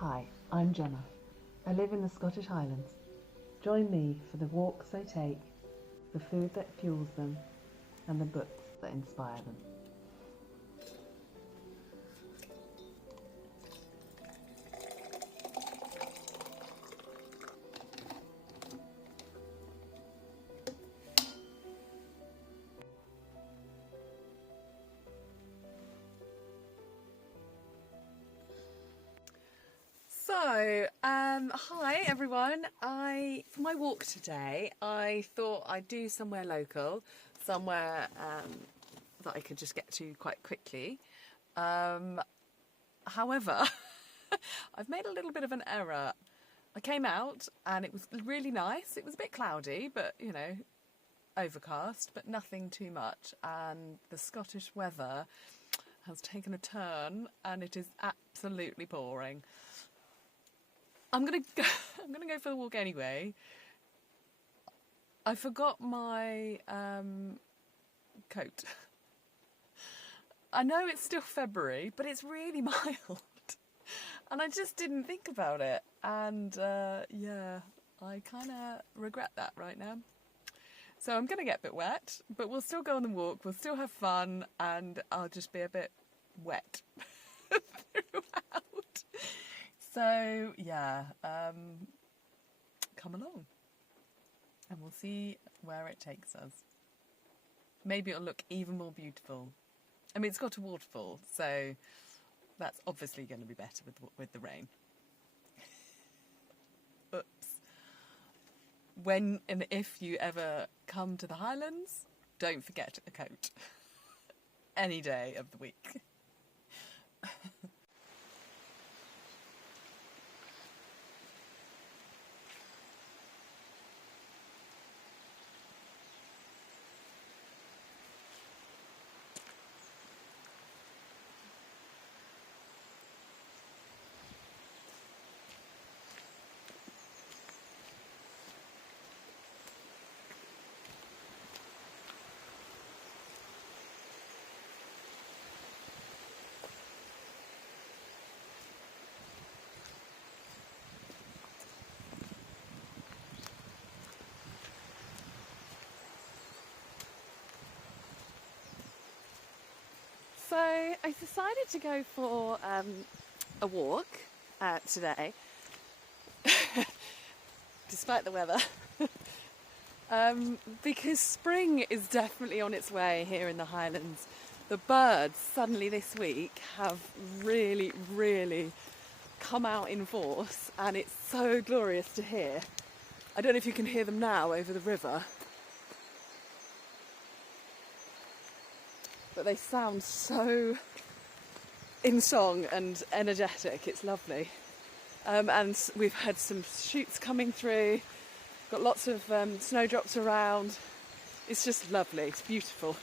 Hi, I'm Gemma. I live in the Scottish Highlands. Join me for the walks they take, the food that fuels them, and the books that inspire them. So, hi everyone. For my walk today, I thought I'd do somewhere local, somewhere that I could just get to quite quickly. However, I've made a little bit of an error. I came out and it was really nice. It was a bit cloudy, but you know, overcast, but nothing too much. And the Scottish weather has taken a turn and it is absolutely pouring. I'm gonna go for the walk anyway. I forgot my coat. I know it's still February, but it's really mild, and I just didn't think about it. And yeah, I kind of regret that right now. So I'm gonna get a bit wet, but we'll still go on the walk. We'll still have fun, and I'll just be a bit wet throughout. So yeah, come along and we'll see where it takes us. Maybe it'll look even more beautiful. I mean, it's got a waterfall, so that's obviously going to be better with the rain. Oops. When and if you ever come to the Highlands, don't forget a coat. Any day of the week. So I decided to go for a walk today, despite the weather, because spring is definitely on its way here in the Highlands. The birds suddenly this week have really, really come out in force, and it's so glorious to hear. I don't know if you can hear them now over the river. But they sound so in song and energetic, it's lovely. And we've had some shoots coming through, got lots of snowdrops around. It's just lovely, it's beautiful.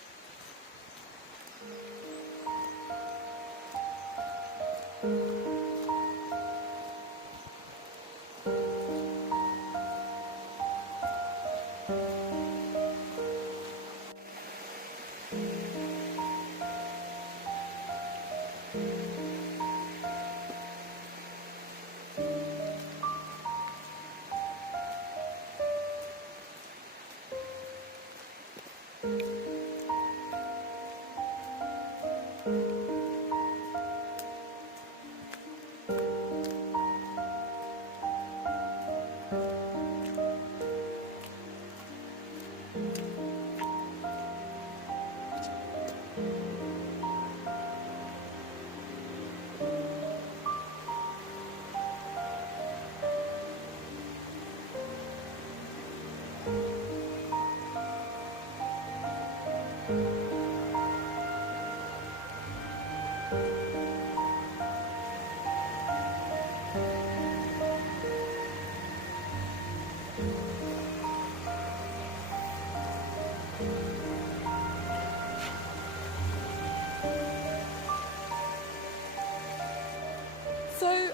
So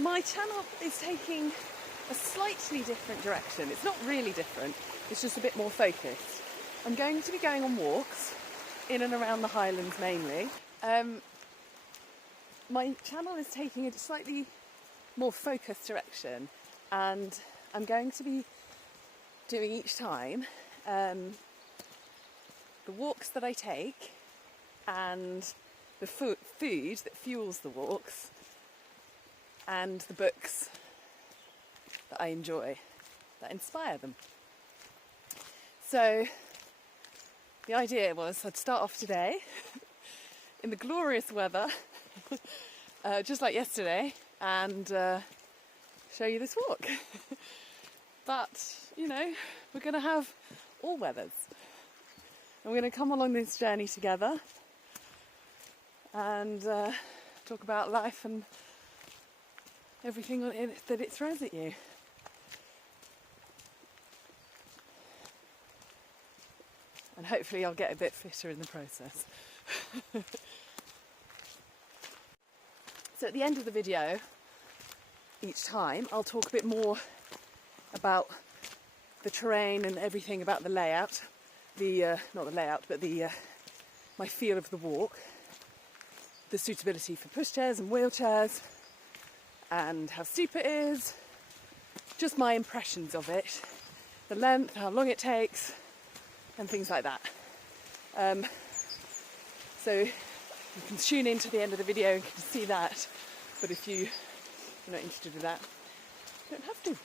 my channel is taking a slightly different direction. It's not really different, it's just a bit more focused. I'm going to be going on walks in and around the Highlands mainly. my channel is taking a slightly more focused direction, and I'm going to be doing each time the walks that I take and the food that fuels the walks and the books that I enjoy, that inspire them. So the idea was I'd start off today in the glorious weather, just like yesterday, and show you this walk. But, you know, we're going to have all weathers. And we're going to come along this journey together and talk about life and everything that it throws at you. And hopefully I'll get a bit fitter in the process. So at the end of the video, each time, I'll talk a bit more about the terrain and everything about the layout. Not the layout, but my feel of the walk. The suitability for pushchairs and wheelchairs, and how steep it is. Just my impressions of it. The length, how long it takes, and things like that. So you can tune in to the end of the video and can see that, but if you're not interested in that, you don't have to.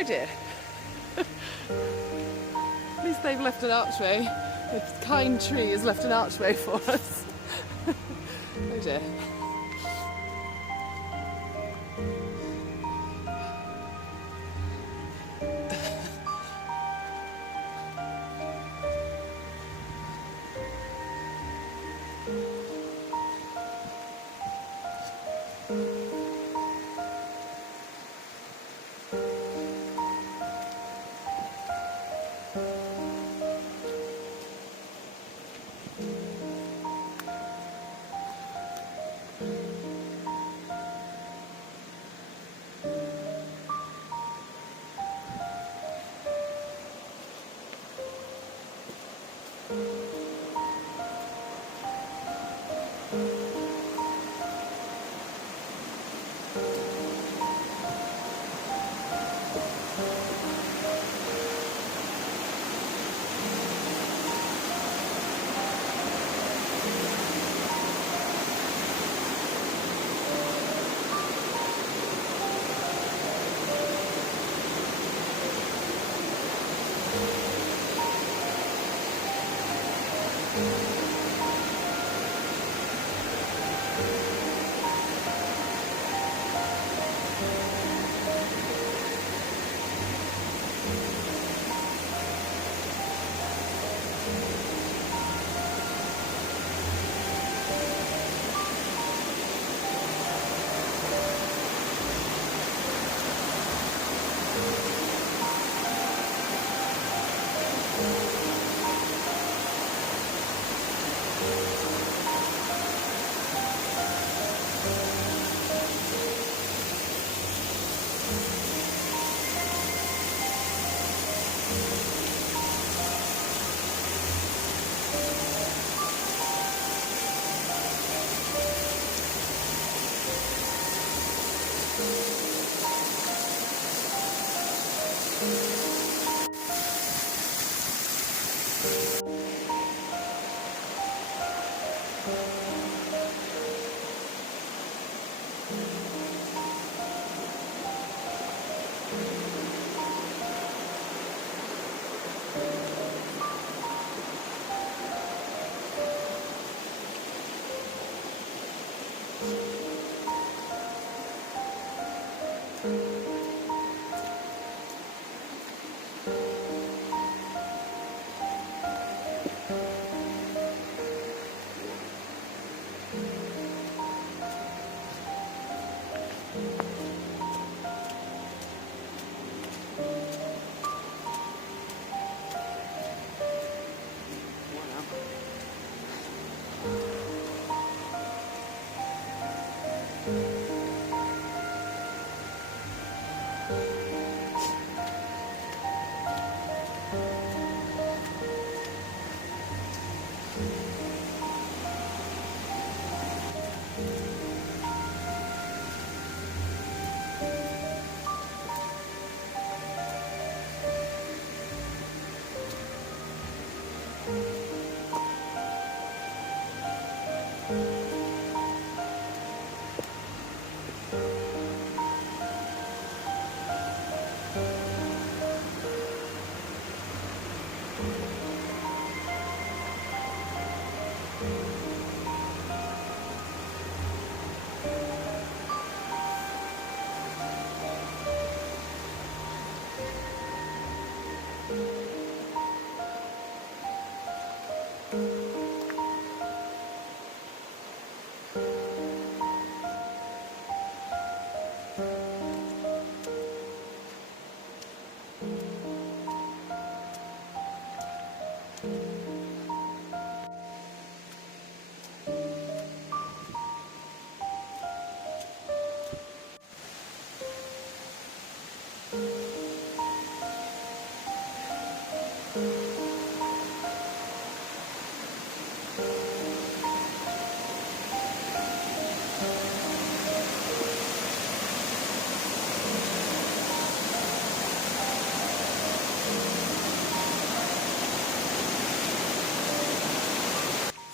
Oh dear. At least they've left an archway. A kind tree has left an archway for us. Oh dear.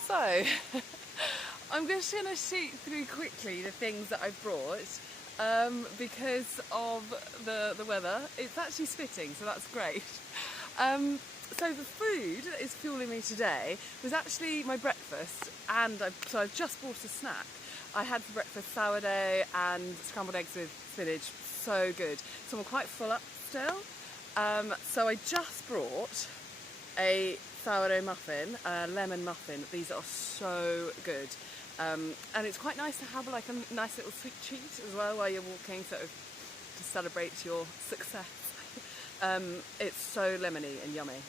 So, I'm just going to shoot through quickly the things that I've brought because of the weather. It's actually spitting, so that's great. So the food that is fueling me today was actually my breakfast, and so I've just bought a snack. I had for breakfast sourdough and scrambled eggs with spinach, so good. So I'm quite full up still. So I just brought a sourdough muffin, a lemon muffin. These are so good. And it's quite nice to have like a nice little sweet treat as well while you're walking, sort of to celebrate your success. It's so lemony and yummy.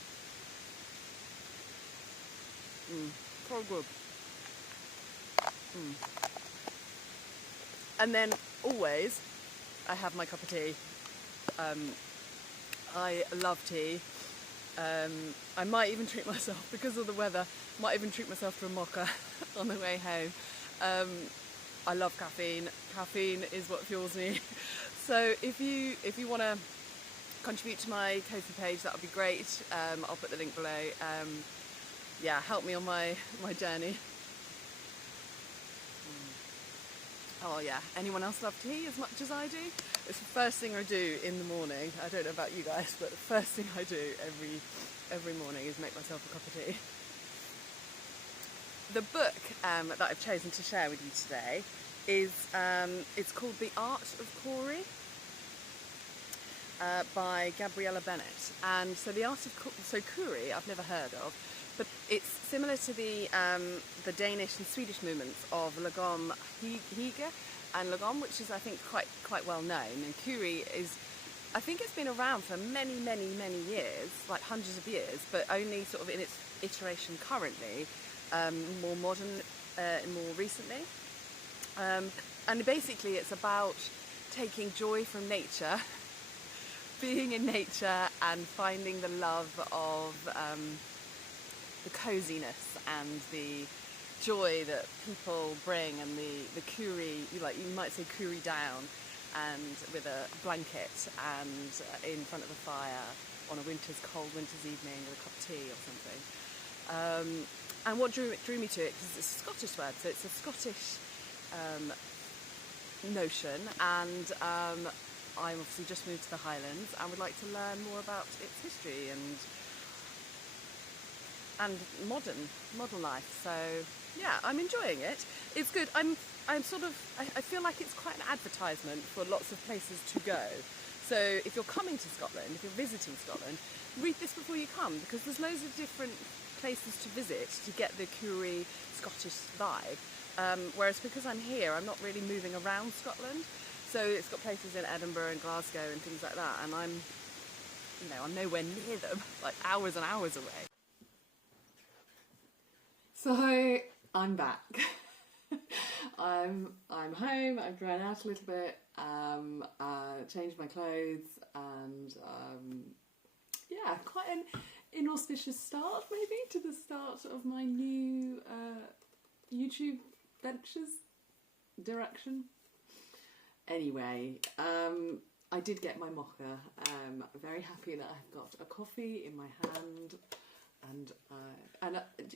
So good. And then always I have my cup of tea. I love tea. I might even treat myself, because of the weather, might even treat myself to a mocha on the way home. I love caffeine. Caffeine is what fuels me. So if you want to contribute to my Ko-fi page, that would be great. I'll put the link below. Yeah, help me on my journey. Oh yeah, anyone else love tea as much as I do? It's the first thing I do in the morning. I don't know about you guys, but the first thing I do every morning is make myself a cup of tea. The book that I've chosen to share with you today is it's called The Art of Corey by Gabriella Bennett. And so the art of curry I've never heard of, but it's similar to the Danish and Swedish movements of lagom hygge and lagom, which is I think quite well known. And curry is, I think it's been around for many years, like hundreds of years, but only sort of in its iteration currently, more modern, more recently. And basically it's about taking joy from nature, being in nature and finding the love of the coziness and the joy that people bring, and the curry, like you might say curry down, and with a blanket and in front of the fire on a cold winter's evening with a cup of tea or something. And what drew me to it, because it's a Scottish word, so it's a Scottish notion, and I'm obviously just moved to the Highlands and would like to learn more about its history and modern life. So yeah, I'm enjoying it. It's good. I feel like it's quite an advertisement for lots of places to go. So if you're coming to Scotland, if you're visiting Scotland, read this before you come, because there's loads of different places to visit to get the curry Scottish vibe. Whereas because I'm here, I'm not really moving around Scotland. So it's got places in Edinburgh and Glasgow and things like that, and I'm nowhere near them, like hours and hours away. So I'm back. I'm home. I've dried out a little bit. Changed my clothes, and yeah, quite an inauspicious start maybe to the start of my new YouTube direction. Anyway, I did get my mocha. I'm very happy that I've got a coffee in my hand, and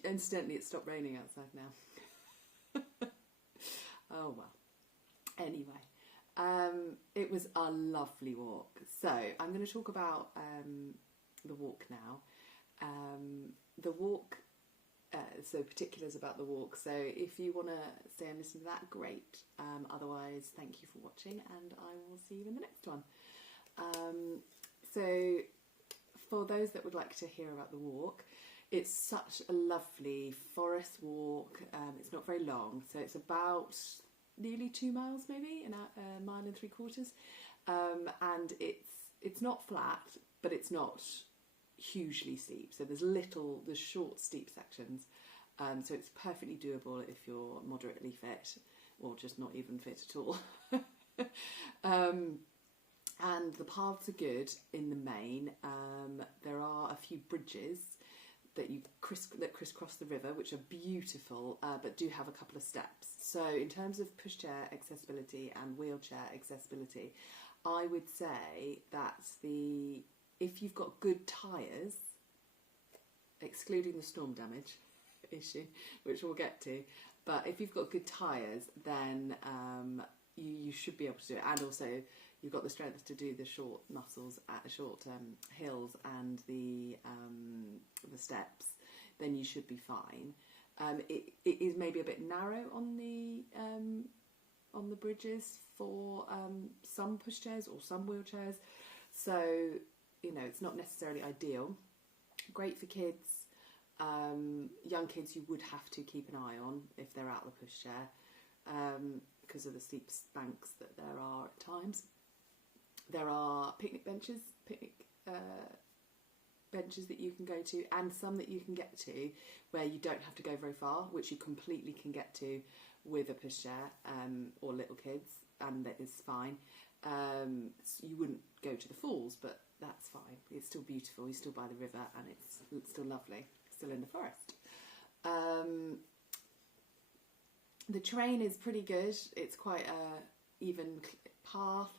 incidentally it stopped raining outside now. Oh well. Anyway, it was a lovely walk. So I'm going to talk about the walk now. The walk, so particulars about the walk. So if you want to stay and listen to that, great. Otherwise, thank you for watching, and I will see you in the next one. So for those that would like to hear about the walk, it's such a lovely forest walk. It's not very long, so it's about nearly 2 miles, maybe, a mile and 3/4. And it's not flat, but it's not hugely steep. So there's short steep sections. So it's perfectly doable if you're moderately fit, or just not even fit at all. And the paths are good in the main. There are a few bridges that crisscross the river, which are beautiful, but do have a couple of steps. So in terms of pushchair accessibility and wheelchair accessibility, I would say that if you've got good tyres, excluding the storm damage issue, which we'll get to, but if you've got good tyres, then you should be able to do it. And also you've got the strength to do the short hills and the steps, then you should be fine. It is maybe a bit narrow on the bridges for some pushchairs or some wheelchairs, so it's not necessarily ideal. Great for kids. Young kids you would have to keep an eye on if they're out of the pushchair, because of the steep banks that there are at times. There are picnic benches that you can go to, and some that you can get to where you don't have to go very far, which you completely can get to with a pushchair or little kids, and that is fine. So you wouldn't go to the falls, but that's fine. It's still beautiful. You're still by the river, and it's still lovely. Still in the forest. The terrain is pretty good. It's quite a even path.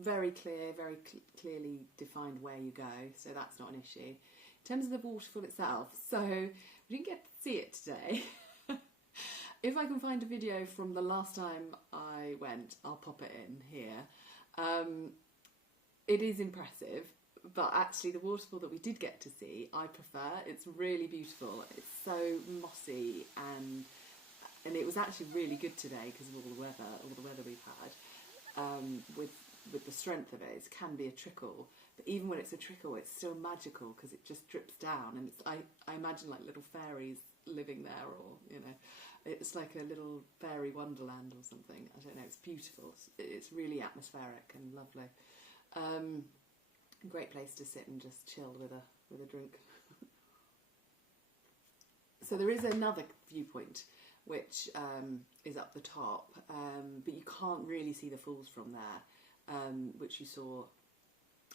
Very clear, very clearly defined where you go, so that's not an issue. In terms of the waterfall itself, so we didn't get to see it today. If I can find a video from the last time I went, I'll pop it in here. It is impressive, but actually the waterfall that we did get to see, I prefer. It's really beautiful. It's so mossy, and it was actually really good today because of all the weather we've had. With the strength of it, it can be a trickle, but even when it's a trickle, it's still magical because it just drips down, and I imagine like little fairies living there, or it's like a little fairy wonderland or something. I don't know. It's beautiful. It's really atmospheric and lovely. Great place to sit and just chill with a drink. So there is another viewpoint which is up the top, but you can't really see the falls from there. which you saw,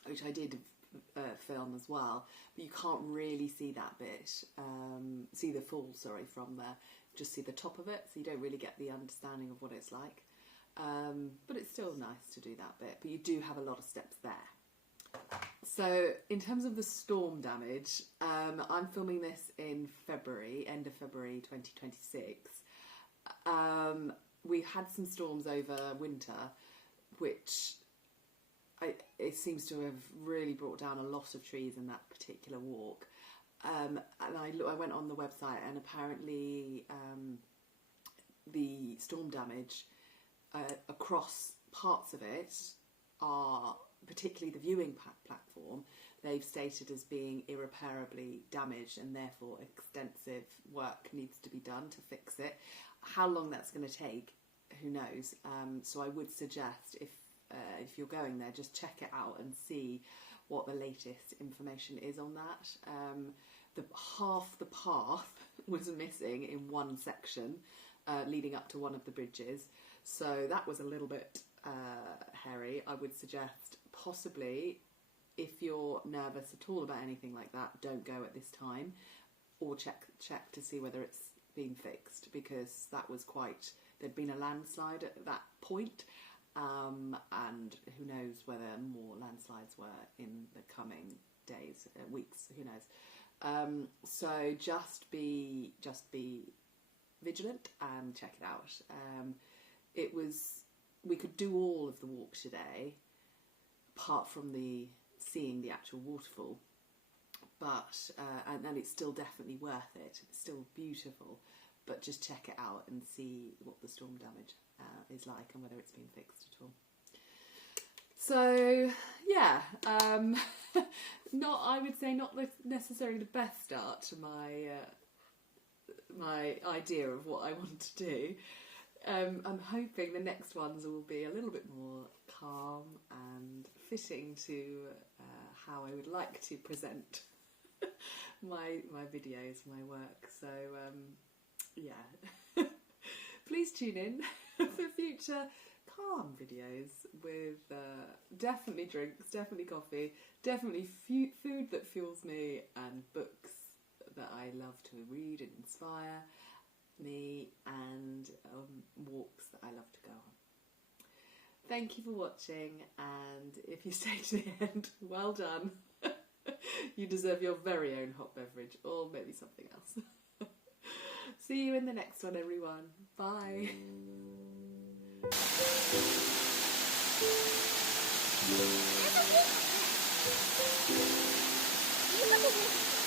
which I did film as well, but you can't really see that bit, see the fall, sorry, from there. Just see the top of it, so you don't really get the understanding of what it's like. But it's still nice to do that bit, but you do have a lot of steps there. So in terms of the storm damage, I'm filming this in February, end of February 2026. We've had some storms over winter, which it seems to have really brought down a lot of trees in that particular walk. And I went on the website, and apparently the storm damage across parts of it are, particularly the viewing platform, they've stated as being irreparably damaged, and therefore extensive work needs to be done to fix it. How long that's going to take, who knows? So I would suggest, if you're going there, just check it out and see what the latest information is on that. Half the path was missing in one section leading up to one of the bridges, so that was a little bit hairy. I would suggest, possibly, if you're nervous at all about anything like that, don't go at this time, or check to see whether it's been fixed, because that was there'd been a landslide at that point. And who knows whether more landslides were in the coming days, weeks, who knows. So just be vigilant and check it out. We could do all of the walk today, apart from seeing the actual waterfall, but and it's still definitely worth it. It's still beautiful, but just check it out and see what the storm damage is like, and whether it's been fixed at all. So yeah, I would say not necessarily the best start to my idea of what I want to do. I'm hoping the next ones will be a little bit more calm and fitting to how I would like to present my videos, my work. So yeah, please tune in for future calm videos with definitely drinks, definitely coffee, definitely food that fuels me, and books that I love to read and inspire me, and walks that I love to go on. Thank you for watching, and if you stayed to the end, well done. You deserve your very own hot beverage, or maybe something else. See you in the next one, everyone. Bye. Look at this.